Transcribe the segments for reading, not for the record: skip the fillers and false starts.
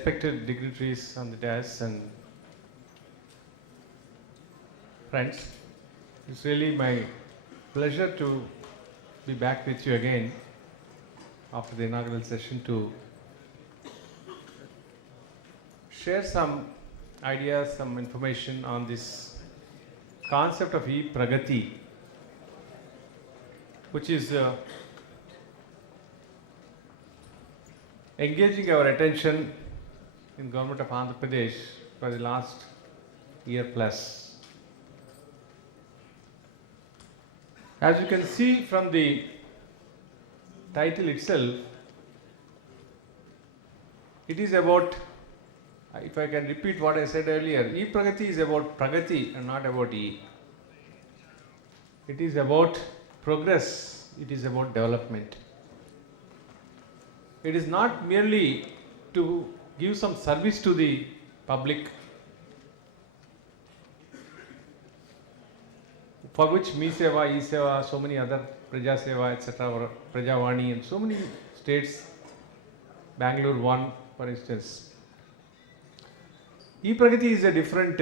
respected dignitaries on the dais and friends, it's really my pleasure to be back with you again after the inaugural session to share some ideas, some information on this concept of e-Pragati, which is engaging our attention in Government of Andhra Pradesh for the last year plus. As you can see from the title itself, it is about, if I can repeat what I said earlier, e-Pragati is about Pragati and not about E. It is about progress, it is about development. It is not merely to give some service to the public, for which Mee Seva, eSeva, so many other Praja Seva, etc., or Prajavani, and so many states, Bangalore one, for instance. e-Pragati is a different,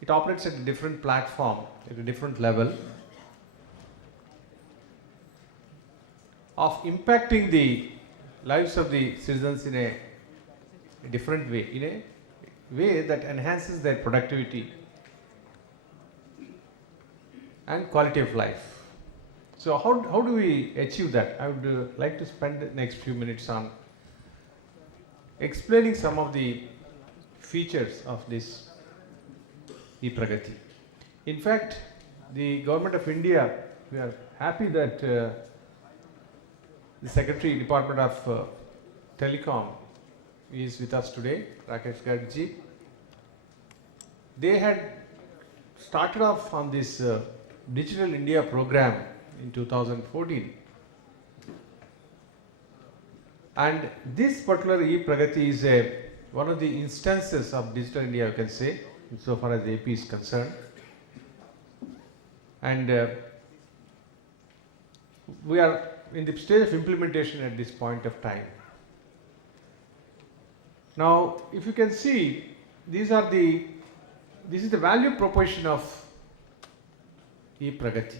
it operates at a different platform, at a different level of impacting the lives of the citizens in a different way, in a way that enhances their productivity and quality of life. So how do we achieve that? I would like to spend the next few minutes on explaining some of the features of this e-Pragati. In fact, the Government of India, we are happy that the Secretary, Department of Telecom is with us today, Rakesh Gargji. They had started off on this Digital India program in 2014. And this particular e-Pragati is one of the instances of Digital India, you can say, so far as AP is concerned. And we are in the stage of implementation at this point of time. Now, if you can see, this is the value proposition of e-Pragati.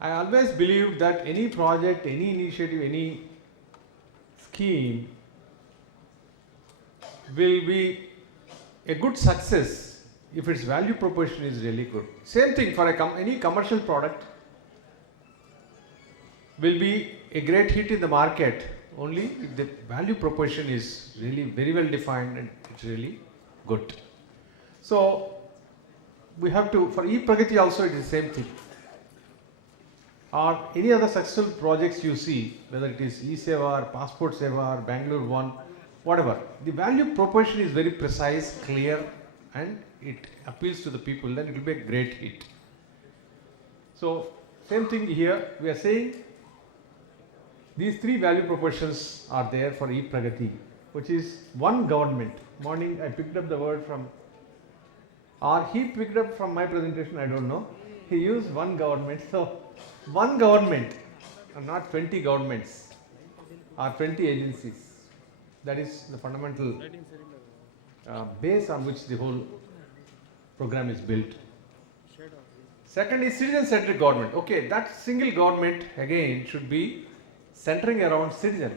I always believe that any project, any initiative, any scheme will be a good success if its value proposition is really good. Same thing for any commercial product will be a great hit in the market only if the value proposition is really very well defined and it's really good. So we have to, for e-Pragati also it is the same thing. Or any other successful projects you see, whether it is eSeva or Passport Seva or Bangalore one, whatever, the value proposition is very precise, clear, and it appeals to the people, then it will be a great hit. So same thing here, we are saying these three value propositions are there for e-Pragati, which is one government. Morning I picked up the word from, or he picked up from my presentation, I don't know. He used one government. So one government and not 20 governments or 20 agencies. That is the fundamental base on which the whole program is built. Second is citizen-centric government. Okay, that single government again should be centering around citizen.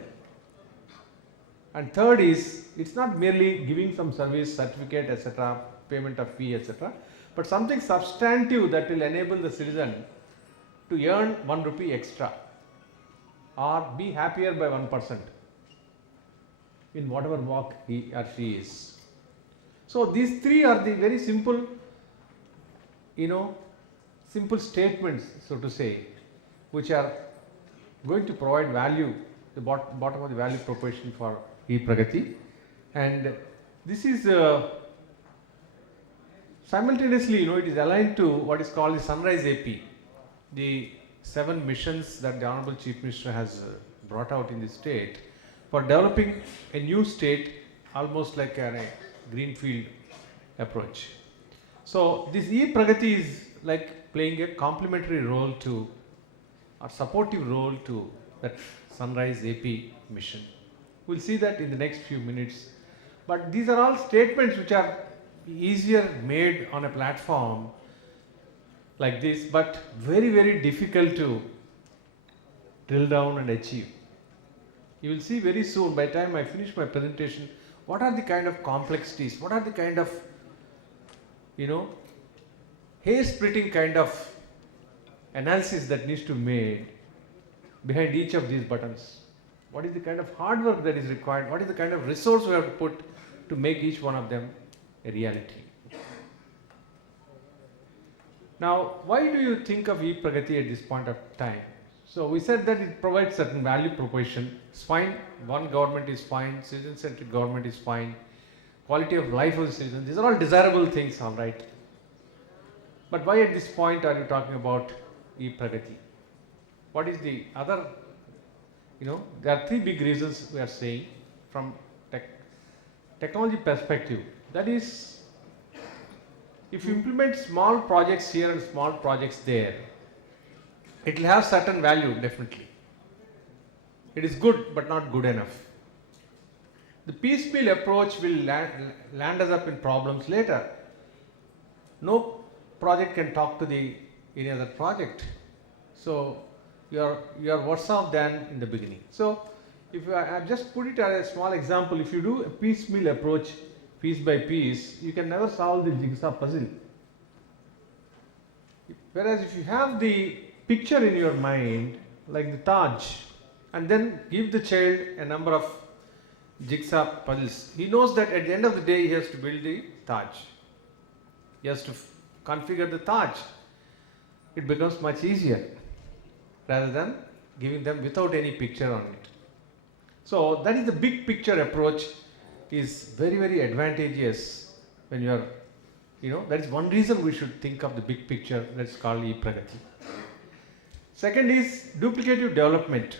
And third is, it's not merely giving some service, certificate, etc., payment of fee, etc., but something substantive that will enable the citizen to earn 1 rupee extra or be happier by 1% in whatever walk he or she is. So these three are the very simple, simple statements, so to say, which are going to provide value, the bottom of the value proposition for e-Pragati. And this is simultaneously, it is aligned to what is called the Sunrise AP, the 7 missions that the Honorable Chief Minister has brought out in the state for developing a new state, almost like a greenfield approach. So this e-Pragati is like playing a complementary role to, or supportive role to that Sunrise AP mission. We'll see that in the next few minutes. But these are all statements which are easier made on a platform like this, but very, very difficult to drill down and achieve. You will see very soon, by the time I finish my presentation, what are the kind of complexities, what are the kind of, hair-splitting kind of analysis that needs to be made behind each of these buttons. What is the kind of hard work that is required? What is the kind of resource we have to put to make each one of them a reality? Now, why do you think of e-Pragati at this point of time? So we said that it provides certain value proposition. It's fine. One government is fine. Citizen-centric government is fine. Quality of life of the citizen. These are all desirable things, all right. But why at this point are you talking about e-Pragati? What is the other? There are three big reasons we are saying from technology perspective. That is, if you implement small projects here and small projects there, it will have certain value, definitely. It is good, but not good enough. The piecemeal approach will land us up in problems later. No project can talk to any other project. So you are worse off than in the beginning. So if I just put it as a small example, if you do a piecemeal approach, piece by piece, you can never solve the jigsaw puzzle. Whereas if you have the picture in your mind, like the Taj, and then give the child a number of jigsaw puzzles, he knows that at the end of the day he has to build the Taj. He has to configure the Taj. It becomes much easier rather than giving them without any picture on it. So that is the big picture approach is very, very advantageous when you are, that is one reason we should think of the big picture, that's called e-Pragati. Second is duplicative development.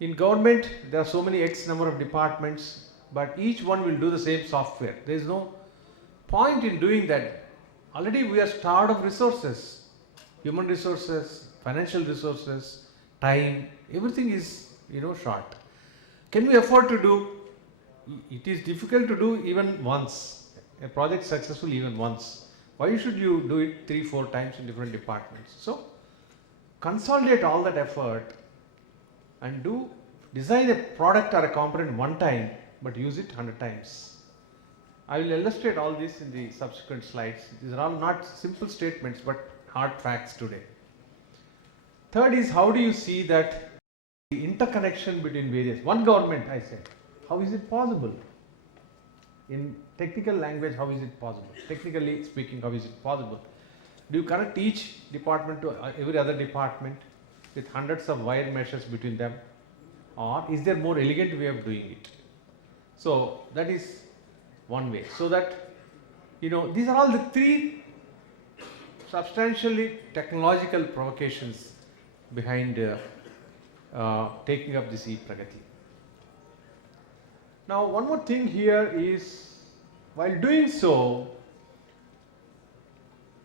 In government, there are so many X number of departments, but each one will do the same software. There is no point in doing that. Already we are starved of resources, human resources, financial resources, time, everything is, short. Can we afford to do? It is difficult to do even once, a project successful even once. Why should you do it 3-4 times in different departments? So, consolidate all that effort and design a product or a component one time, but use it 100 times. I will illustrate all this in the subsequent slides. These are all not simple statements, but hard facts today. Third is, how do you see that the interconnection between various, one government, I said, how is it possible? In technical language, how is it possible? Technically speaking, how is it possible? Do you connect each department to every other department with hundreds of wire meshes between them? Or is there more elegant way of doing it? So that is one way. So that, these are all the three substantially technological provocations behind taking up this e-Pragati. Now, one more thing here is, while doing so,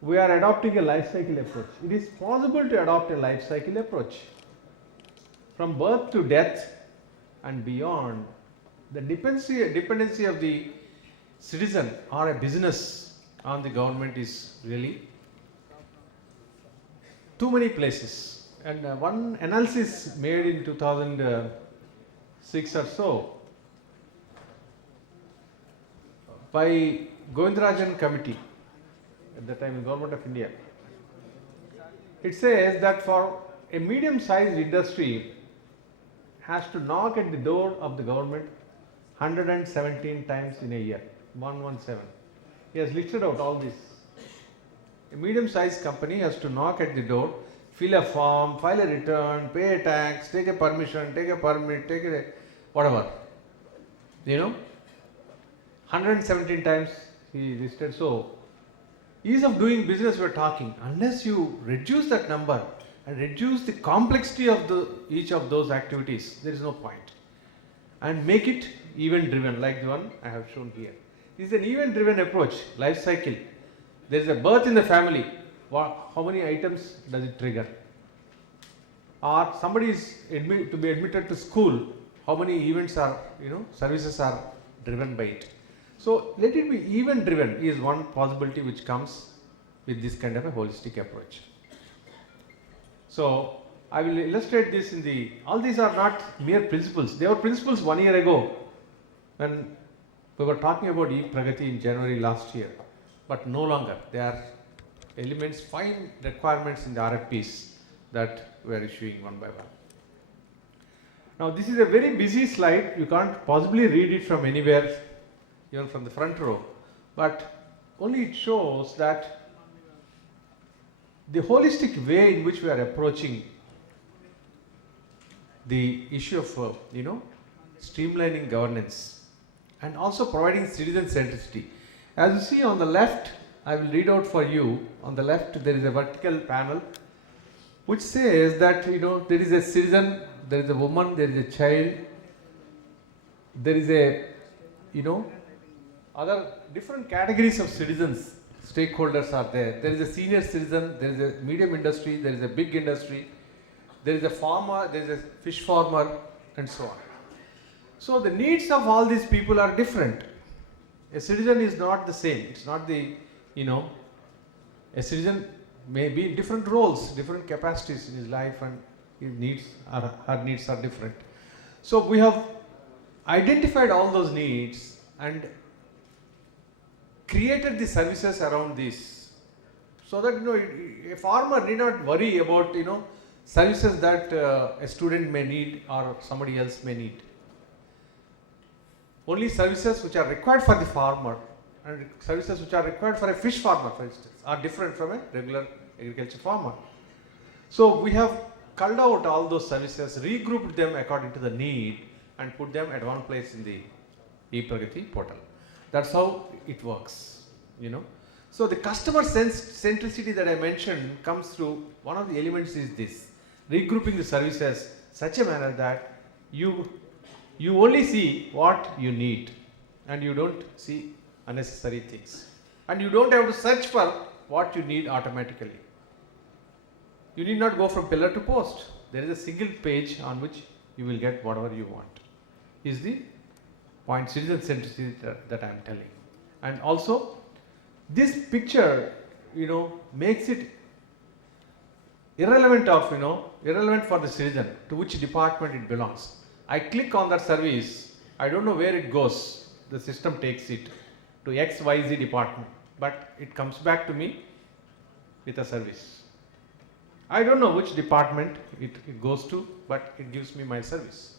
we are adopting a life cycle approach. It is possible to adopt a life cycle approach. From birth to death and beyond, the dependency of the citizen or a business on the government is really too many places. And one analysis made in 2006 or so by Govindarajan Committee at the time in Government of India. It says that for a medium-sized industry has to knock at the door of the government 117 times in a year, 117. He has listed out all this. A medium-sized company has to knock at the door, fill a form, file a return, pay a tax, take a permission, take a permit, take a whatever. 117 times he listed. So, ease of doing business we are talking. Unless you reduce that number and reduce the complexity of each of those activities, there is no point. And make it event driven, like the one I have shown here. This is an event driven approach, life cycle. There is a birth in the family. How many items does it trigger? Or somebody is to be admitted to school. how many events are, services are driven by it. So let it be event driven is one possibility which comes with this kind of a holistic approach. So I will illustrate this all these are not mere principles. They were principles 1 year ago when we were talking about e-Pragati in January last year, but no longer. They are elements, fine requirements in the RFPs that we are issuing one by one. Now this is a very busy slide. You can't possibly read it from anywhere, even from the front row, but only it shows that the holistic way in which we are approaching the issue of streamlining governance and also providing citizen centricity. As you see on the left, I will read out for you. On the left there is a vertical panel which says that there is a citizen, there is a woman, there is a child, there is a other different categories of citizens, stakeholders are there. There is a senior citizen, there is a medium industry, there is a big industry, there is a farmer, there is a fish farmer, and so on. So the needs of all these people are different. A citizen is not the same. It's not a citizen may be in different roles, different capacities in his life, and his needs her needs are different. So we have identified all those needs and created the services around this, so that a farmer need not worry about services that a student may need or somebody else may need. Only services which are required for the farmer and services which are required for a fish farmer, for instance, are different from a regular agriculture farmer. So we have culled out all those services, regrouped them according to the need, and put them at one place in the e-Pragati portal. That's how it works, So the customer centricity that I mentioned comes through. One of the elements is this: regrouping the services such a manner that you only see what you need and you don't see unnecessary things, and you don't have to search for what you need automatically. You need not go from pillar to post. There is a single page on which you will get whatever you want. Is the point citizen centricity that I am telling. And also this picture makes it irrelevant for the citizen to which department it belongs. I click on that service, I don't know where it goes. The system takes it to XYZ department, but it comes back to me with a service. I don't know which department it goes to, but it gives me my service.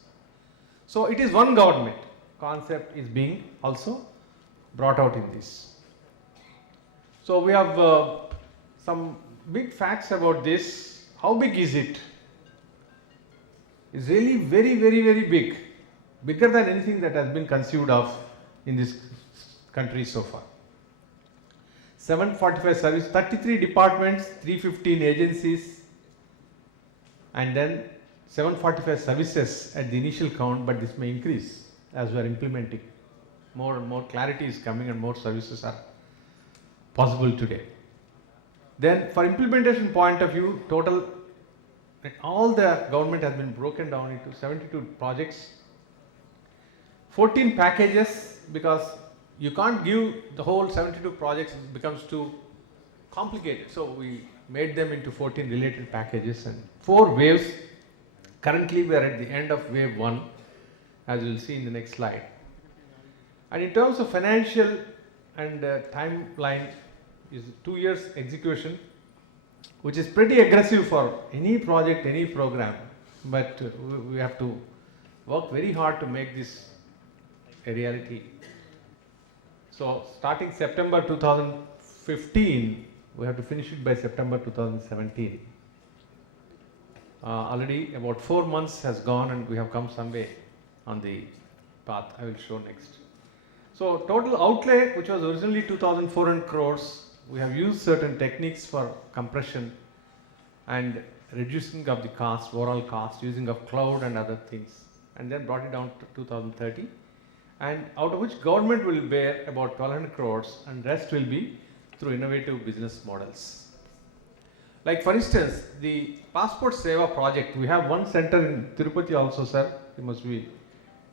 So it is one government concept is being also brought out in this. So we have some big facts about this. How big is it? It's really very, very, very big. Bigger than anything that has been conceived of in this country so far. 745 service, 33 departments, 315 agencies, and then 745 services at the initial count, but this may increase as we are implementing. More and more clarity is coming and more services are possible today. Then for implementation point of view, total, all the government has been broken down into 72 projects, 14 packages, because you can't give the whole 72 projects, it becomes too complicated. So we made them into 14 related packages and 4 waves. Currently we are at the end of wave 1, as you will see in the next slide. And in terms of financial and timeline, is 2 years execution, which is pretty aggressive for any project, any program, but we have to work very hard to make this a reality. So starting September 2015, we have to finish it by September 2017. Already about 4 months has gone and we have come some way on the path. I will show next. So total outlay, which was originally 2,400 crores, we have used certain techniques for compression and reducing of the cost, overall cost, using of cloud and other things, and then brought it down to 2030. And out of which government will bear about 1,200 crores and rest will be through innovative business models. Like for instance, the Passport Seva project, we have one center in Tirupati also, sir. You must be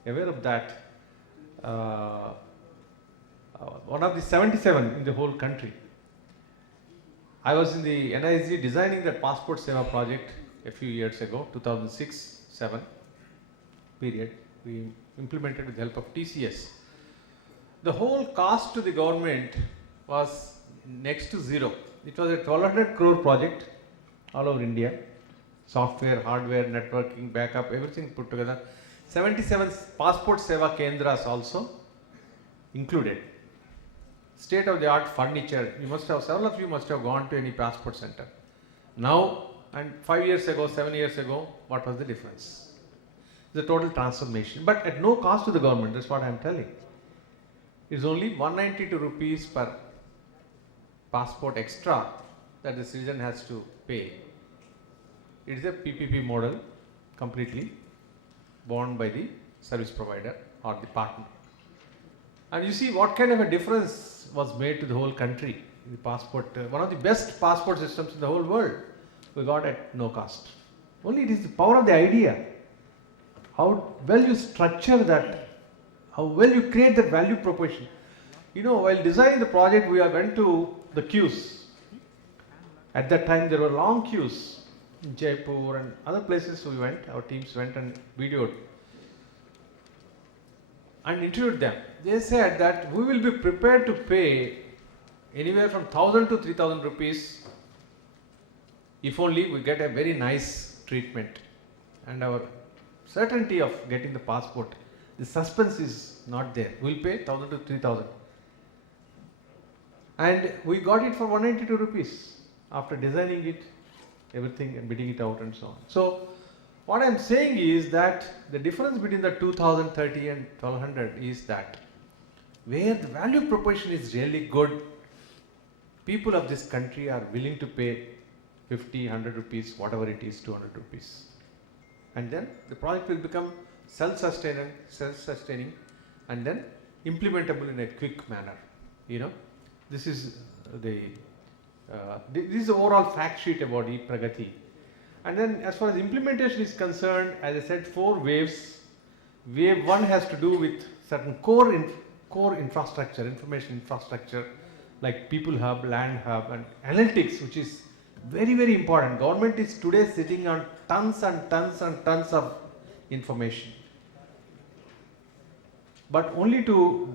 aware of that. Uh, One of the 77 in the whole country. I was in the NISG designing that Passport Seva project a few years ago, 2006-7 period. We implemented with the help of TCS. The whole cost to the government was next to zero. It was a 1200 crore project all over India. Software, hardware, networking, backup, everything put together. 77 Passport Seva Kendras also included. State of the art furniture. You must have, several of you must have gone to any passport center. Now, and 5 years ago, 7 years ago, what was the difference? The total transformation, but at no cost to the government. That's what I am telling. It's only 192 rupees per passport extra that the citizen has to pay. It is a PPP model, completely borne by the service provider or the partner. And you see what kind of a difference was made to the whole country. The passport, one of the best passport systems in the whole world, we got at no cost. Only it is the power of the idea. How well you structure that, how well you create that value proposition. You know, while designing the project, we went to the queues. At that time, there were long queues in Jaipur and other places we went, our teams went and videoed and interviewed them. They said that we will be prepared to pay anywhere from 1000 to 3000 rupees if only we get a very nice treatment. And our certainty of getting the passport, the suspense is not there. We will pay 1000 to 3000. And we got it for 192 rupees after designing it, everything and bidding it out and so on. So what I am saying is that the difference between the 2030 and 1200 is that where the value proposition is really good, people of this country are willing to pay 50, 100 rupees, whatever it is, 200 rupees. And then the project will become self-sustaining and then implementable in a quick manner. You know, this is the overall fact sheet about e-Pragati. And then as far as implementation is concerned, as I said, 4 waves. Wave 1 has to do with certain core infrastructure, information infrastructure, like people hub, land hub and analytics, which is very, very important. Government is today sitting on tons and tons and tons of information. But only to,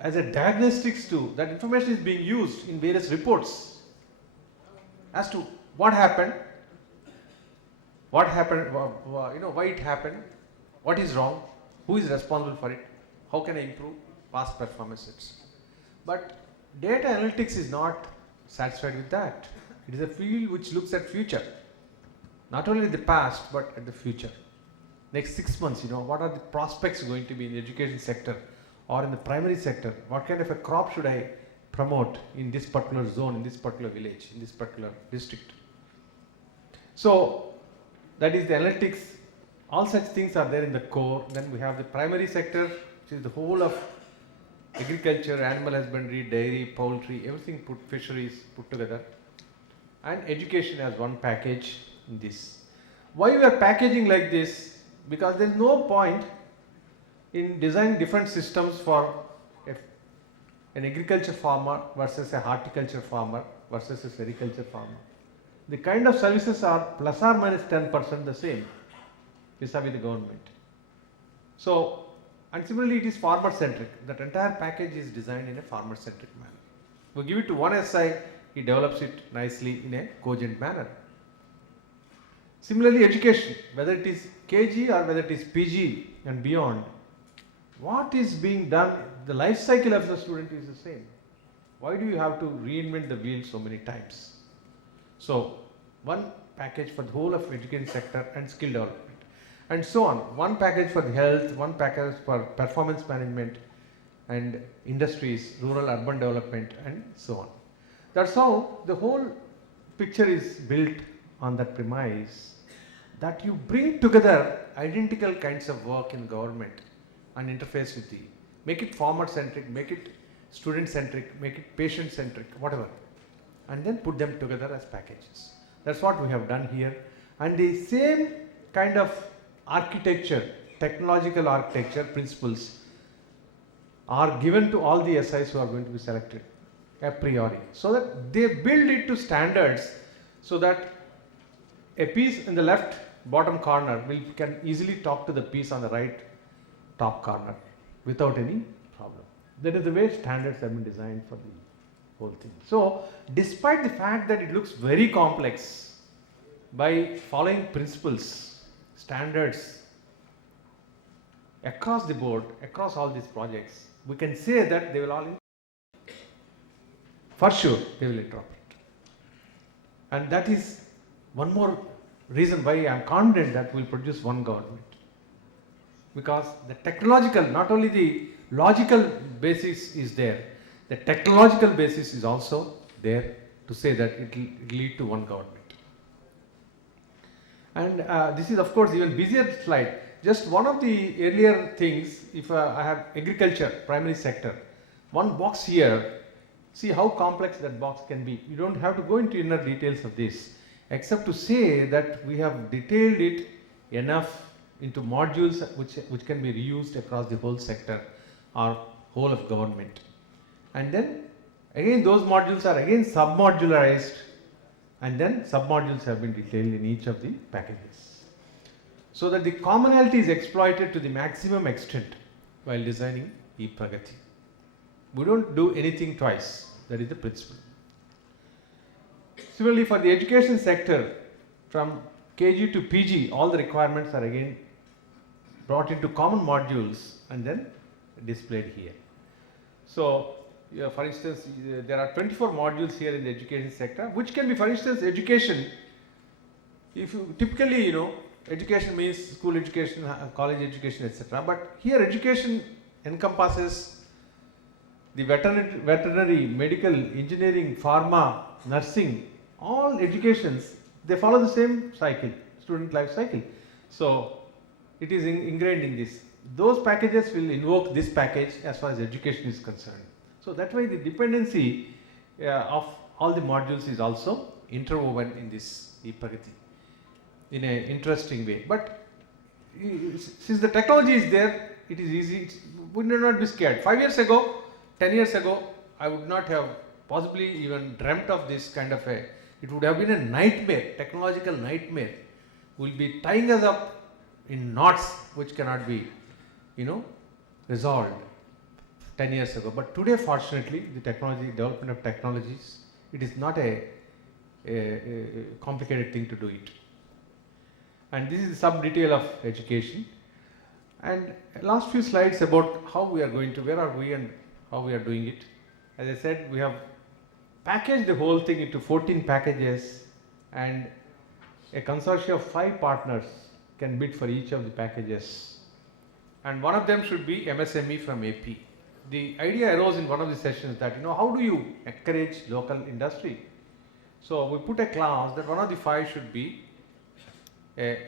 as a diagnostics to, that information is being used in various reports as to what happened, you know, why it happened, what is wrong, who is responsible for it, how can I improve past performances. But data analytics is not satisfied with that. It is a field which looks at future, not only the past but at the future. Next 6 months, you know, what are the prospects going to be in the education sector or in the primary sector? What kind of a crop should I promote in this particular zone, in this particular village, in this particular district? So that is the analytics. All such things are there in the core. Then we have the primary sector, which is the whole of agriculture, animal husbandry, dairy, poultry, everything fisheries put together. And education as one package in this. Why we are packaging like this? Because there is no point in designing different systems for an agriculture farmer versus a horticulture farmer versus a sericulture farmer. The kind of services are plus or minus 10% the same vis-a-vis the government. So, and similarly it is farmer centric. That entire package is designed in a farmer centric manner. We give it to one SI, he develops it nicely in a cogent manner. Similarly, education, whether it is KG or whether it is PG and beyond, what is being done, the life cycle of the student is the same. Why do you have to reinvent the wheel so many times? So, one package for the whole of education sector and skill development and so on. One package for the health, one package for performance management and industries, rural urban development and so on. That's how the whole picture is built on that premise that you bring together identical kinds of work in government and interface with make it farmer centric, make it student centric, make it patient centric, whatever, and then put them together as packages. That's what we have done here. And the same kind of architecture technological architecture principles are given to all the SIs who are going to be selected a priori, so that they build it to standards, so that a piece in the left bottom corner can easily talk to the piece on the right top corner without any problem. That is the way standards have been designed for the whole thing. So, despite the fact that it looks very complex, by following principles, standards across the board, across all these projects, we can say that they will all, for sure, they will interpret. And that is one more reason why I am confident that we will produce one government. Because the technological, not only the logical basis is there, the technological basis is also there to say that it will lead to one government. And this is of course even busier slide. Just one of the earlier things, if I have agriculture, primary sector, one box here, see how complex that box can be. You don't have to go into inner details of this, except to say that we have detailed it enough into modules which can be reused across the whole sector or whole of government. And then again those modules are again sub-modularized, and then sub-modules have been detailed in each of the packages, so that the commonality is exploited to the maximum extent while designing e-Pragati. We don't do anything twice, that is the principle. Similarly, for the education sector, from KG to PG, all the requirements are again brought into common modules and then displayed here. So, for instance, there are 24 modules here in the education sector, which can be, for instance, education. If you typically, education means school education, college education, etc. But here education encompasses the veterinary, medical, engineering, pharma, nursing, all educations, they follow the same cycle, student life cycle. So, it is ingrained in this. Those packages will invoke this package as far as education is concerned. So, that way the dependency of all the modules is also interwoven in this e-Pragati in an interesting way. But since the technology is there, it is easy, we need not be scared. 5 years ago, 10 years ago, I would not have possibly even dreamt of this kind of a, it would have been a nightmare, technological nightmare. We will be tying us up in knots which cannot be, resolved 10 years ago. But today, fortunately, the development of technologies, it is not a complicated thing to do it. And this is some detail of education. And last few slides about how we are going to, where are we and how we are doing it. As I said, we have packaged the whole thing into 14 packages, and a consortium of 5 partners can bid for each of the packages. And one of them should be MSME from AP. The idea arose in one of the sessions that, how do you encourage local industry? So we put a clause that one of the 5 should be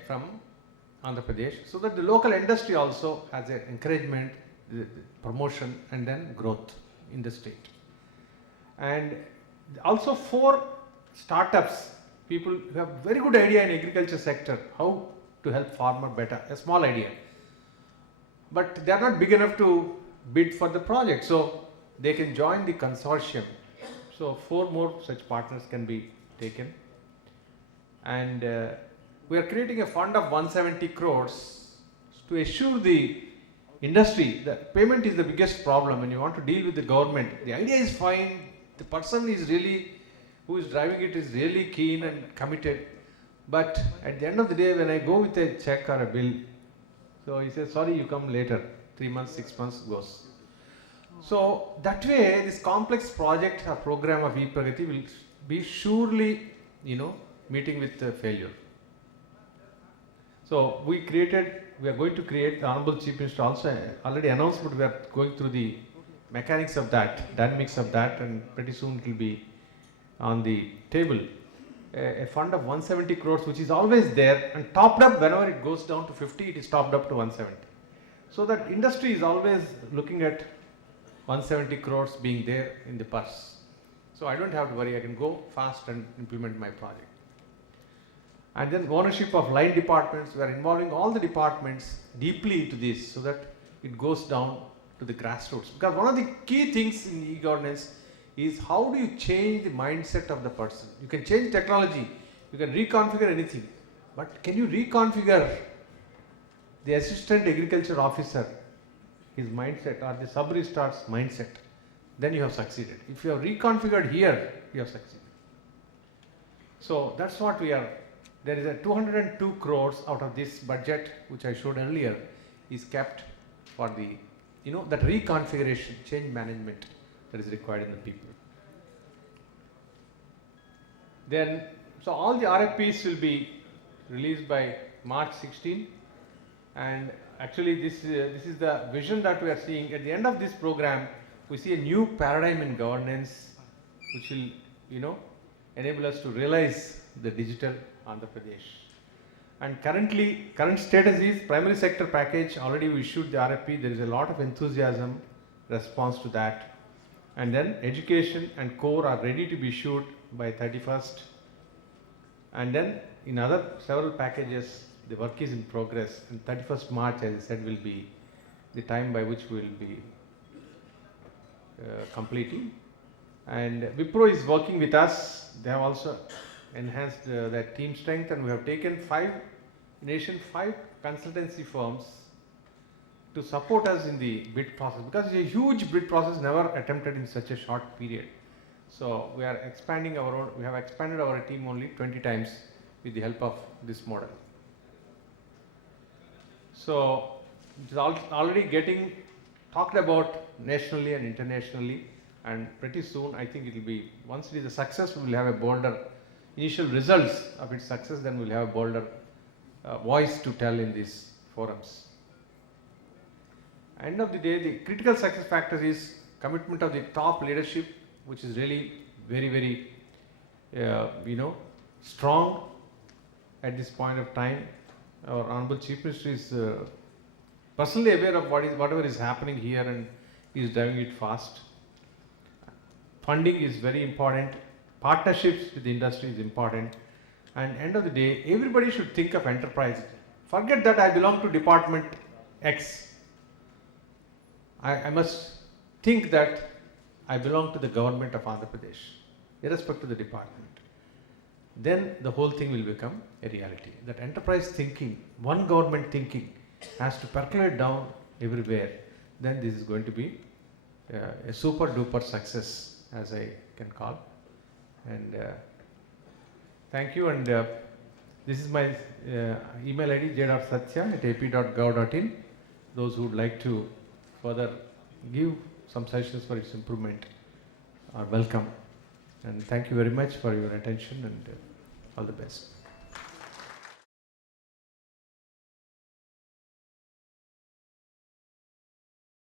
from Andhra Pradesh, so that the local industry also has an encouragement, the promotion and then growth in the state. And also 4 startups, people who have very good idea in agriculture sector, how to help farmer better, a small idea. But they are not big enough to bid for the project, so they can join the consortium. So 4 more such partners can be taken. And we are creating a fund of 170 crores to assure the industry. The payment is the biggest problem when you want to deal with the government. The idea is fine, the person is really, who is driving it is really keen and committed. But at the end of the day, when I go with a check or a bill, so he says, sorry, you come later, 3 months, 6 months goes. So that way, this complex project or program of e-Pragati will be surely, meeting with failure. So we are going to create, the Honorable Chief Minister also already announced, but we are going through the mechanics of that, dynamics of that, and pretty soon it will be on the table. A fund of 170 crores, which is always there, and topped up whenever it goes down to 50, it is topped up to 170. So that industry is always looking at 170 crores being there in the purse. So I don't have to worry, I can go fast and implement my project. And then ownership of line departments. We are involving all the departments deeply into this so that it goes down to the grassroots. Because one of the key things in e-governance is how do you change the mindset of the person. You can change technology, you can reconfigure anything, but can you reconfigure the assistant agriculture officer, his mindset, or the sub-registrar's mindset? Then you have succeeded. If you have reconfigured here, you have succeeded. So that's what we are. There is a 202 crores out of this budget, which I showed earlier, is kept for the, that reconfiguration, change management that is required in the people. Then, so all the RFPs will be released by March 16, and actually this is the vision that we are seeing. At the end of this program, we see a new paradigm in governance, which will, enable us to realize the digital Andhra Pradesh. And current status is primary sector package. Already we issued the RFP. There is a lot of enthusiasm response to that. And then education and core are ready to be issued by 31st. And then in other several packages, the work is in progress. And 31st March, as I said, will be the time by which we will be completing. And Wipro is working with us. They have also enhanced their team strength, and we have taken 5 consultancy firms to support us in the bid process, because it's a huge bid process, never attempted in such a short period. So we are expanding we have expanded our team only 20 times with the help of this model. So it is already getting talked about nationally and internationally, and pretty soon I think it will be, once it is a success, we will have a bolder initial results of its success, then we will have a bolder voice to tell in these forums. End of the day, the critical success factor is commitment of the top leadership, which is really very, very strong at this point of time. Our Honorable Chief Minister is personally aware of whatever is happening here, and he is driving it fast. Funding is very important. Partnerships with the industry is important. And end of the day, everybody should think of enterprise. Forget that I belong to department X. I must think that I belong to the government of Andhra Pradesh, irrespective of the department. Then the whole thing will become a reality. That enterprise thinking, one government thinking, has to percolate down everywhere. Then this is going to be a super duper success, as I can call. And thank you. And this is my email ID, j.satya@ap.gov.in. Those who would like to further give some suggestions for its improvement are welcome. And thank you very much for your attention, and all the best.